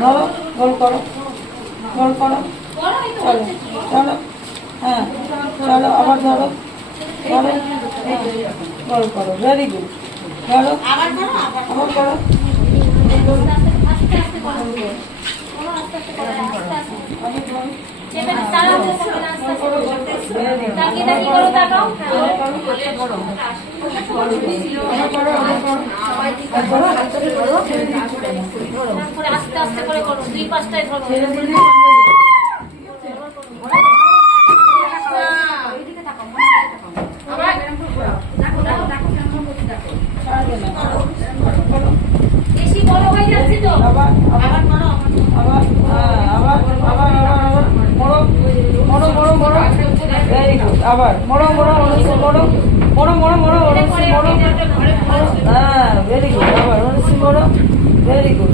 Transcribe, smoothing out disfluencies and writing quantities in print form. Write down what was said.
ধরো, গোল করো, গোল করো, চলো চলো, হ্যাঁ চলো, আবার ধরো, ধরো, গোল করো, ভেরি গুড, ধরো, আবার করো, আস্তে আস্তে করে করো, 2-5টায় ধরো। বেশি বড় হয়ে যাচ্ছে তো, আবার আবার করো, আবার আবার আবার আবার মোড়ো মোড়ো মোড়ো মোড়ো, ভেরি গুড, আবার মোড়ো মোড়ো মোড়ো মোড়ো মোড়ো মোড়ো মোড়ো মোড়ো, হ্যাঁ ভেরি গুড, আবার মোড়ো মোড়ো, ভেরি গুড।